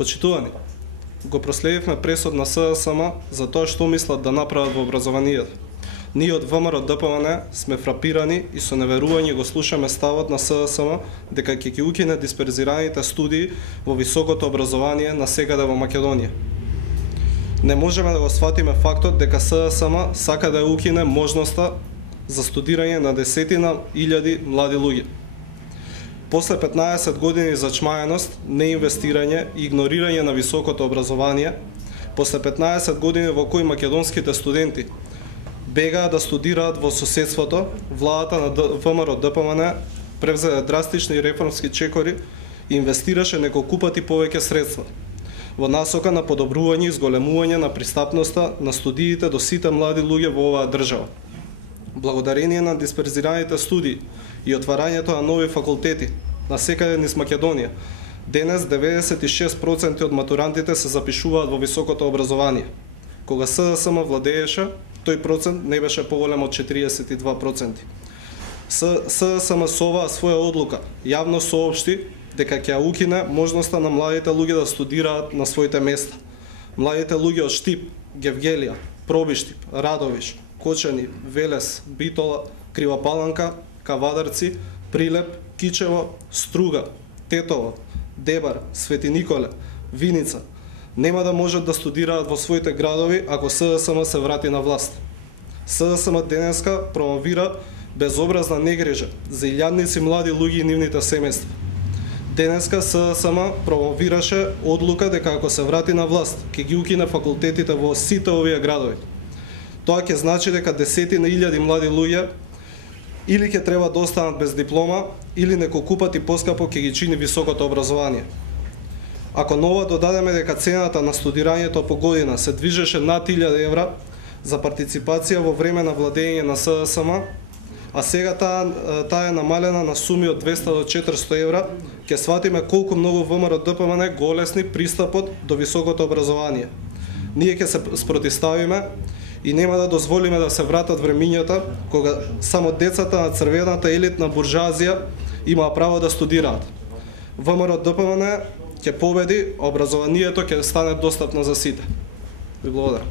Почитувани, го проследивме пресуд на СДСМ за тоа што мислат да направат во образованието. Ние од ВМРО ДПМН сме фрапирани и со неверување го слушаме ставот на СДСМ дека ќе ги укине дисперзираните студии во високото образование насекаде во Македонија. Не можеме да го сватиме фактот дека СДСМ сака да ја укине можноста за студирање на десетина илјади млади луѓе. После 15 години зачмаеност, неинвестирање и игнорирање на високото образование, после 15 години во кои македонските студенти бегаа да студираат во соседството, владата на ВМРО ДПМН превзеде драстични реформски чекори и инвестираше неколку пати повеќе средства во насока на подобрување и зголемување на пристапноста на студиите до сите млади луѓе во оваа држава. Благодарение на дисперзираните студии и отварањето на нови факултети насекаде низ Македонија, денес 96% од матурантите се запишуваат во високото образование. Кога СДСМ владееше, тој процент не беше поголем од 42%. СДСМ со оваа своја одлука јавно соопшти дека ќе укине можноста на младите луѓе да студираат на своите места. Младите луѓе од Штип, Гевгелија, Пробиштип, Радовиш, Кочани, Велес, Битола, Крива Паланка, Кавадарци, Прилеп, Кичево, Струга, Тетово, Дебар, Свети Николе, Виница нема да можат да студираат во своите градови ако СДСМ се врати на власт. СДСМ денеска промовира безобразна негрижа за илјадници млади луѓе и нивните семејства. Денеска СДСМ промовираше одлука дека ако се врати на власт, ќе ги укине факултетите во сите овие градови. Тоа ќе значи дека десетина илјади млади луѓе или ќе треба да останат без диплома, или неколку пати поскапо ќе ги чини високото образование. Ако нова додадеме дека цената на студирањето по година се движеше над 1000 евра за партиципација во време на владење на СДСМ, а сега таа е намалена на суми од 200 до 400 евра, ќе сватиме колку многу ВМРО ДПМН го олесни пристапот до високото образование. Ние ќе се спротивставиме и нема да дозволиме да се вратат времињата кога само децата на црвената елитна буржуазија имаа право да студираат. ВМРО ДПМН ќе победи, образованието ќе стане достапно за сите. Ви благодарам.